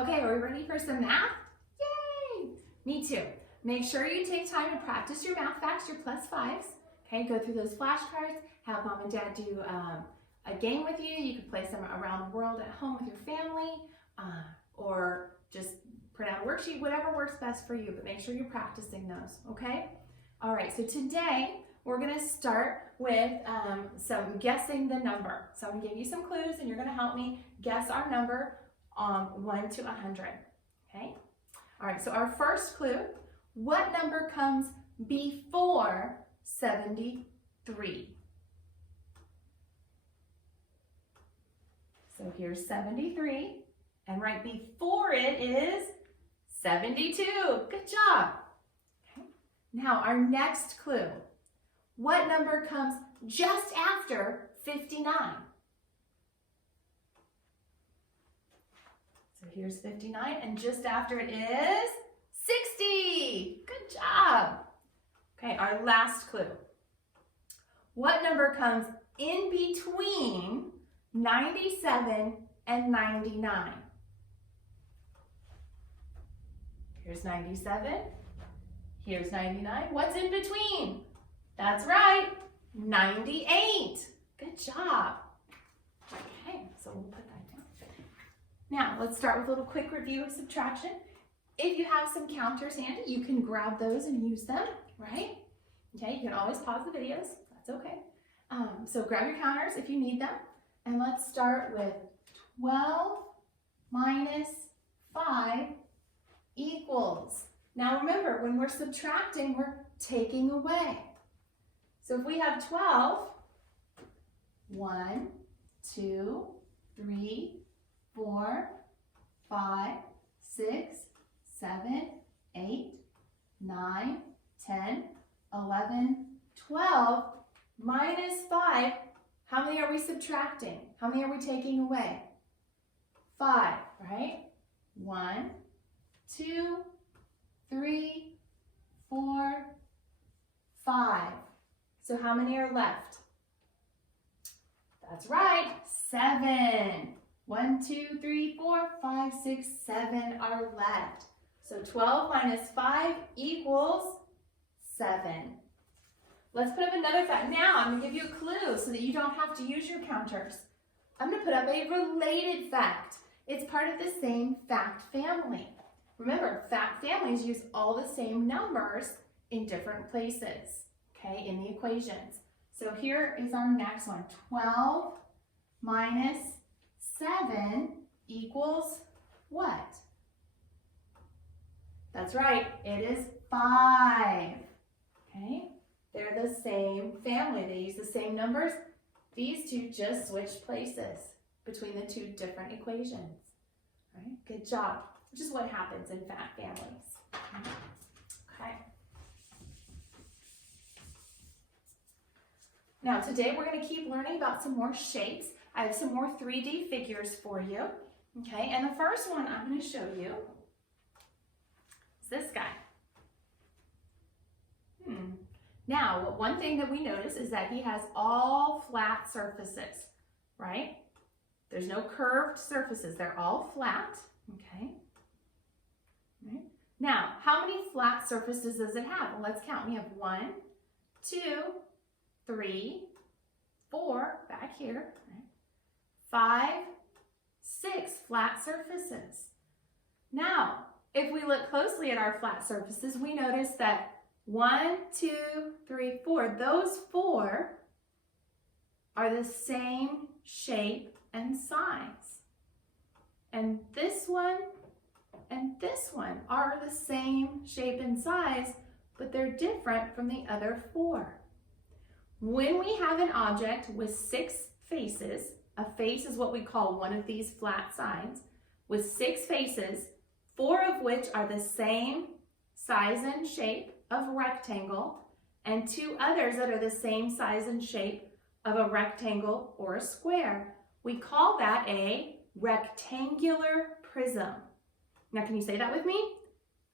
Okay, are we ready for some math? Yay! Me too. Make sure you take time to practice your math facts, your plus fives. Okay, go through those flashcards, have mom and dad do a game with you. You can play some around the world at home with your family, or just print out a worksheet, whatever works best for you, but make sure you're practicing those, okay? All right, so today we're gonna start with some guessing the number. So I'm gonna give you some clues and you're gonna help me guess our number 1 to 100, okay? All right, so our first clue, what number comes before 73? So here's 73, and right before it is 72. Good job. Okay. Now our next clue, what number comes just after 59? So here's 59, and just after it is 60. Good job. Okay, our last clue. What number comes in between 97 and 99? Here's 97, here's 99. What's in between? That's right, 98. Good job. Okay, so we'll put that down. Now, let's start with a little quick review of subtraction. If you have some counters handy, you can grab those and use them, right? Okay, you can always pause the videos, that's okay. So grab your counters if you need them. And let's start with 12 minus 5 equals. Now remember, when we're subtracting, we're taking away. So if we have 12, 1, 2, 3, 4, 5, 6, 7, 8, 9, 10, 11, 12, minus 5, how many are we subtracting? How many are we taking away? 5, right? 1, 2, 3, 4, 5. So how many are left? That's right, 7. 1, 2, 3, 4, 5, 6, 7 are left. So 12 minus 5 equals 7. Let's put up another fact. Now I'm going to give you a clue so that you don't have to use your counters. I'm going to put up a related fact. It's part of the same fact family. Remember, fact families use all the same numbers in different places, okay, in the equations. So here is our next one. 12 minus 7 equals what? That's right, it is 5, okay? They're the same family. They use the same numbers. These two just switched places between the two different equations. All right, good job, which is what happens in fact families. Okay. Now today we're going to keep learning about some more shapes. I have some more 3D figures for you. Okay, and the first one I'm going to show you is this guy. Now, one thing that we notice is that he has all flat surfaces, right? There's no curved surfaces. They're all flat, okay? Right. Now, how many flat surfaces does it have? Well, let's count. We have 1, 2, 3, 4, back here, right? 5, 6 flat surfaces. Now, if we look closely at our flat surfaces, we notice that 1, 2, 3, 4. Those 4 are the same shape and size. And this one are the same shape and size, but they're different from the other 4. When we have an object with 6 faces, a face is what we call one of these flat sides, with 6 faces, 4 of which are the same size and shape of a rectangle, and 2 others that are the same size and shape of a rectangle or a square. We call that a rectangular prism. Now, can you say that with me?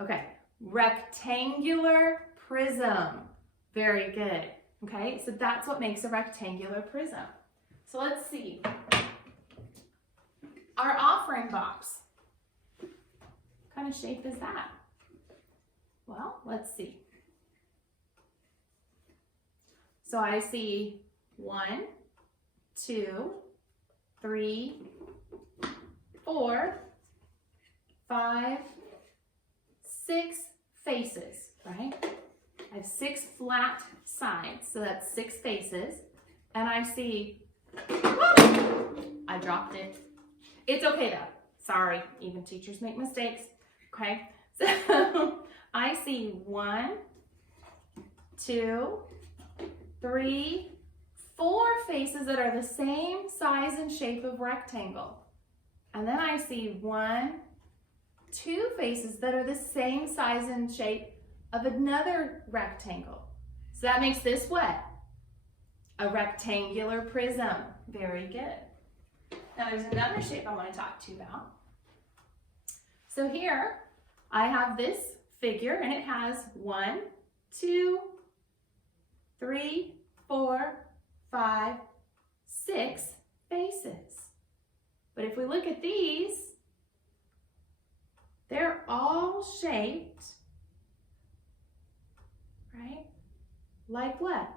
Okay, rectangular prism. Very good. Okay, so that's what makes a rectangular prism. So let's see. Our offering box. of shape is that? Well, let's see. So I see 1, 2, 3, 4, 5, 6 faces, right? I have 6 flat sides, so that's 6 faces. And I see, I dropped it. It's okay though. Sorry, even teachers make mistakes. Okay, so I see 1, 2, 3, 4 faces that are the same size and shape of rectangle. And then I see 1, 2 faces that are the same size and shape of another rectangle. So that makes this what? A rectangular prism. Very good. Now there's another shape I want to talk to you about. So here I have this figure and it has 1, 2, 3, 4, 5, 6 faces. But if we look at these, they're all shaped, right? Like what?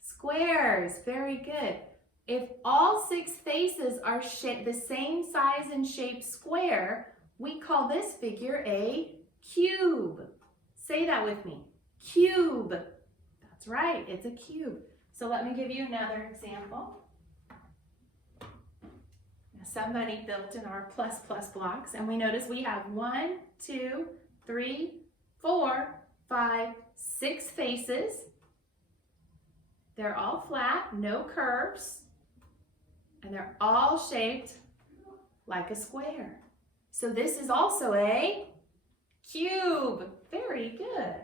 Squares. Very good. If all 6 faces are the same size and shape square, we call this figure a cube. Say that with me. Cube. That's right, it's a cube. So let me give you another example. Somebody built in our plus blocks, and we notice we have 1, 2, 3, 4, 5, 6 faces. They're all flat, no curves, and they're all shaped like a square. So this is also a cube. Very good.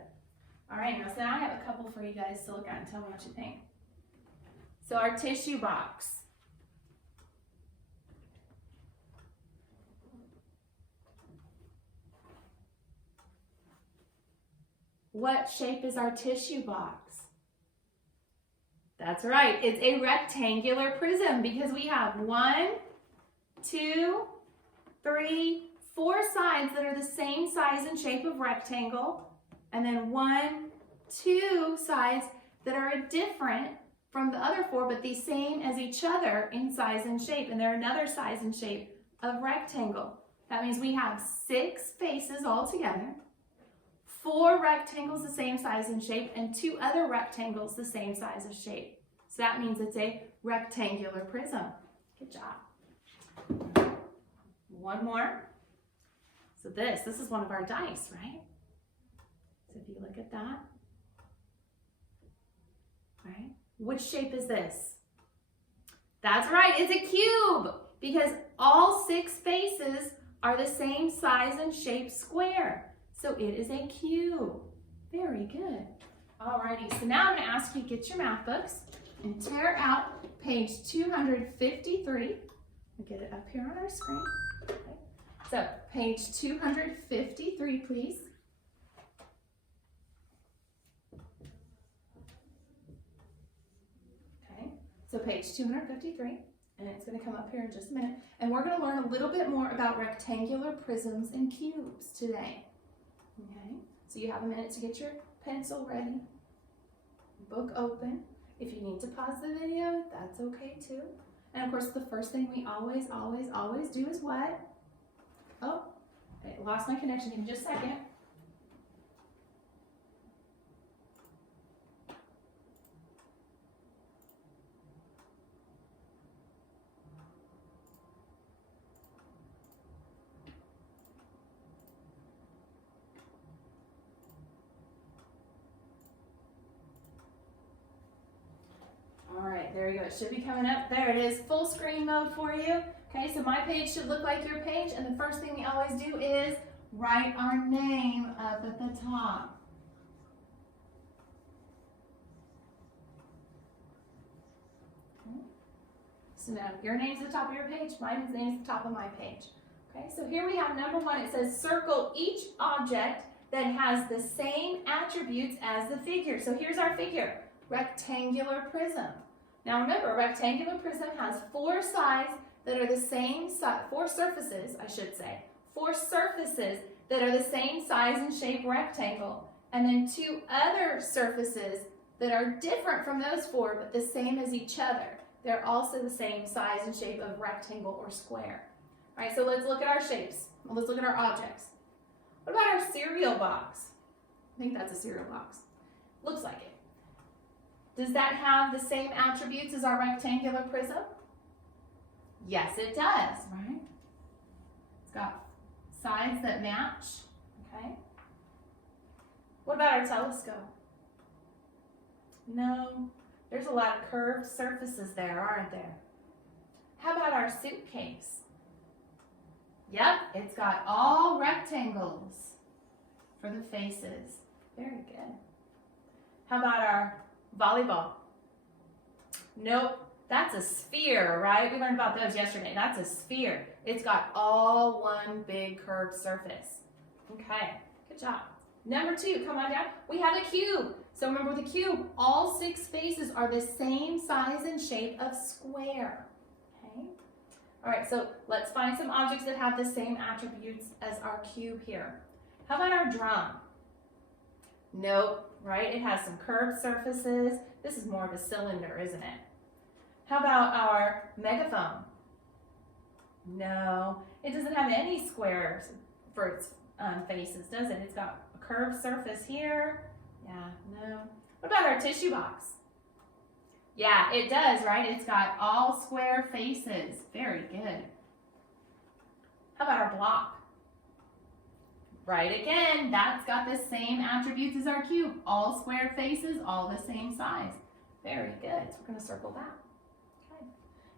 All right, now I have a couple for you guys to look at and tell me what you think. So our tissue box. What shape is our tissue box? That's right, it's a rectangular prism because we have 1, 2, 3, 4 sides that are the same size and shape of rectangle, and then 1, 2 sides that are different from the other 4, but the same as each other in size and shape, and they're another size and shape of rectangle. That means we have 6 faces all together, 4 rectangles the same size and shape, and 2 other rectangles the same size and shape. So that means it's a rectangular prism. Good job. One more. So this is one of our dice, right? So if you look at that, right? Which shape is this? That's right, it's a cube because all 6 faces are the same size and shape square. So it is a cube. Very good. Alrighty, so now I'm going to ask you to get your math books and tear out page 253. We'll get it up here on our screen. Okay. So page 253, please. Okay, so page 253, and it's going to come up here in just a minute. And we're going to learn a little bit more about rectangular prisms and cubes today. Okay, so you have a minute to get your pencil ready, book open. If you need to pause the video, that's okay too. And of course, the first thing we always do is what? Oh, I lost my connection. Give me just a second. All right, there we go. It should be coming up. There it is, full screen mode for you. Okay, so my page should look like your page, and the first thing we always do is write our name up at the top. Okay. So now your name's at the top of your page, my name's at the top of my page. Okay, so here we have number 1. It says circle each object that has the same attributes as the figure. So here's our figure, rectangular prism. Now remember, a rectangular prism has 4 sides that are the same size, 4 surfaces, I should say, 4 surfaces that are the same size and shape rectangle, and then 2 other surfaces that are different from those 4 but the same as each other. They're also the same size and shape of rectangle or square. All right, so let's look at our shapes. Let's look at our objects. What about our cereal box? I think that's a cereal box. Looks like it. Does that have the same attributes as our rectangular prism? Yes, it does, right? It's got sides that match, okay? What about our telescope? No, there's a lot of curved surfaces there, aren't there? How about our suitcase? Yep, it's got all rectangles for the faces. Very good. How about our volleyball? Nope, that's a sphere, right? We learned about those yesterday. That's a sphere. It's got all one big curved surface. Okay, good job. Number 2, come on down. We have a cube. So remember with a cube, all 6 faces are the same size and shape of square. Okay? All right, so let's find some objects that have the same attributes as our cube here. How about our drum? Nope, right? It has some curved surfaces. This is more of a cylinder, isn't it? How about our megaphone? No, it doesn't have any squares for its faces, does it? It's got a curved surface here. Yeah, no. What about our tissue box? Yeah, it does, right? It's got all square faces. Very good. How about our block? Right again, that's got the same attributes as our cube. All square faces, all the same size. Very good. So we're going to circle that. Okay.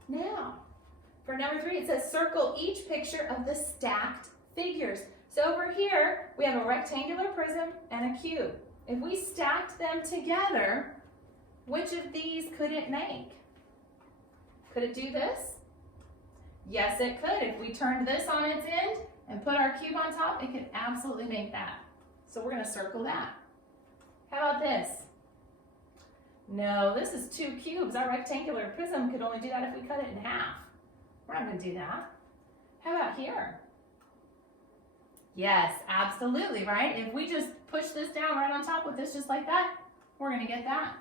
Now, for number 3, it says circle each picture of the stacked figures. So over here, we have a rectangular prism and a cube. If we stacked them together, which of these could it make? Could it do this? Yes, it could. If we turned this on its end and put our cube on top, it could absolutely make that. So we're going to circle that. How about this? No, this is 2 cubes. Our rectangular prism could only do that if we cut it in half. We're not going to do that. How about here? Yes, absolutely, right? If we just push this down right on top with this just like that, we're going to get that.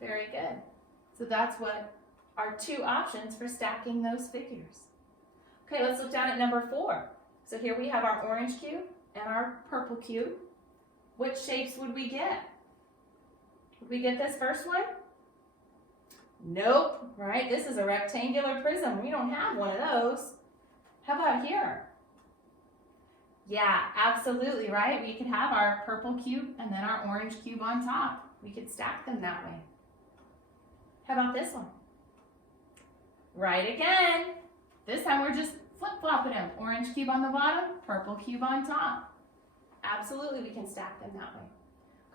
Very good. So that's what our 2 options for stacking those figures. Okay, let's look down at number 4. So here we have our orange cube and our purple cube. Which shapes would we get? Would we get this first one? Nope, right? This is a rectangular prism. We don't have one of those. How about here? Yeah, absolutely, right? We could have our purple cube and then our orange cube on top. We could stack them that way. How about this one? Right again. This time we're just flip-flopping them. Orange cube on the bottom, purple cube on top. Absolutely, we can stack them that way.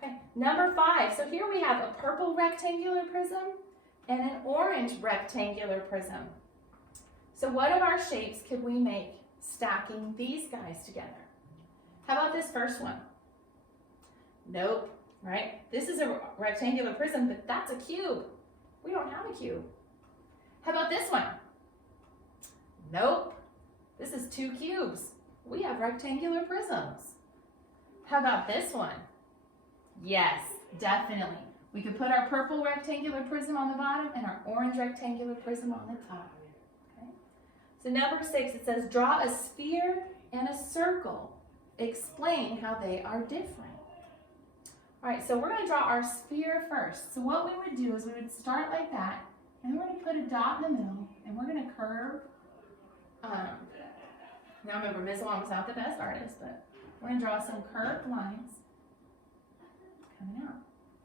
Okay, number 5. So here we have a purple rectangular prism and an orange rectangular prism. So what of our shapes could we make stacking these guys together? How about this first one? Nope, right? This is a rectangular prism, but that's a cube. We don't have a cube. How about this one? Nope. This is 2 cubes. We have rectangular prisms. How about this one? Yes, definitely. We could put our purple rectangular prism on the bottom and our orange rectangular prism on the top. Okay? So number 6, it says draw a sphere and a circle. Explain how they are different. All right, so we're going to draw our sphere first. So what we would do is we would start like that, and then we're going to put a dot in the middle, and we're going to curve. Now remember, Ms. Long was not the best artist, but we're going to draw some curved lines coming out.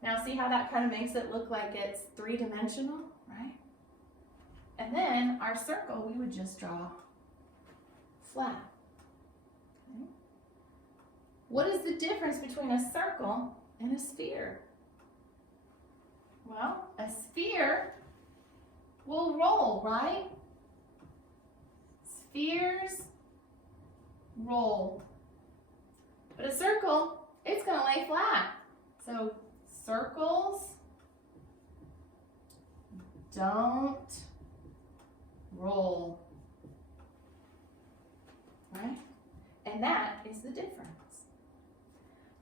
Now see how that kind of makes it look like it's 3-dimensional, right? And then our circle, we would just draw flat. Okay. What is the difference between a circle and a sphere? Well, a sphere will roll, right? Spheres roll. But a circle, it's going to lay flat. So circles don't roll, right? And that is the difference.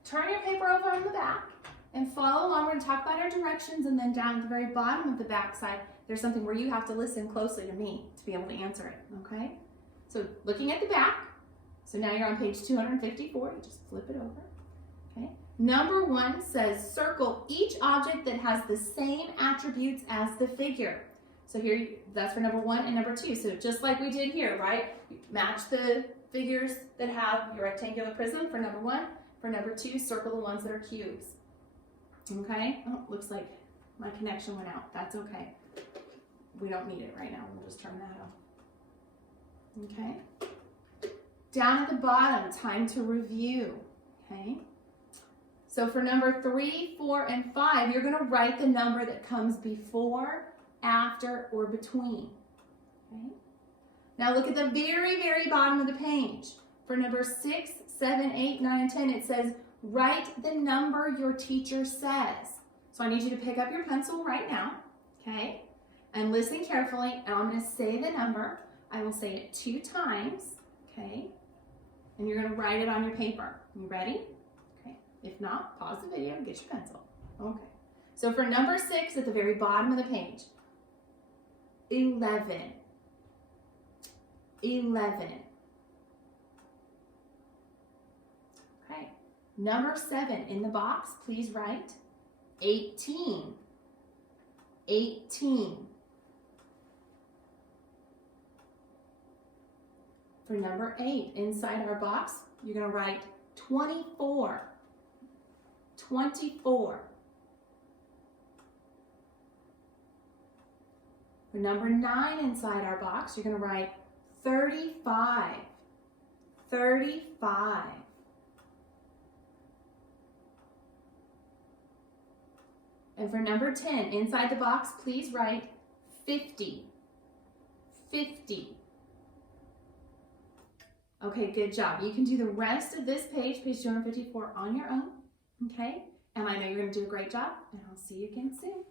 Turn your paper over on the back and follow along. We're going to talk about our directions, and then down at the very bottom of the back side, there's something where you have to listen closely to me to be able to answer it, okay? So looking at the back, so now you're on page 254, you just flip it over, okay? Number 1 says circle each object that has the same attributes as the figure. So here, that's for number 1 and number 2. So just like we did here, right? Match the figures that have your rectangular prism for number 1. For number 2, circle the ones that are cubes. Okay? Oh, looks like my connection went out. That's okay. We don't need it right now. We'll just turn that off. Okay? Down at the bottom, time to review. Okay? So for number 3, 4, and 5, you're going to write the number that comes before, after, or between. Okay? Now look at the very, very bottom of the page. For number 6, 7, 8, 9, and 10, it says, write the number your teacher says. So I need you to pick up your pencil right now, okay? And listen carefully, and I'm going to say the number. I will say it 2 times, okay? And you're going to write it on your paper. You ready? Okay. If not, pause the video and get your pencil. Okay. So for number 6 at the very bottom of the page, 11. 11. Okay. Number 7 in the box, please write 18. 18. For number 8, inside our box, you're going to write 24. 24. For number 9 inside our box, you're going to write 35. 35. And for number 10, inside the box, please write 50. 50. Okay, good job. You can do the rest of this page, page 254, on your own, okay? And I know you're going to do a great job, and I'll see you again soon.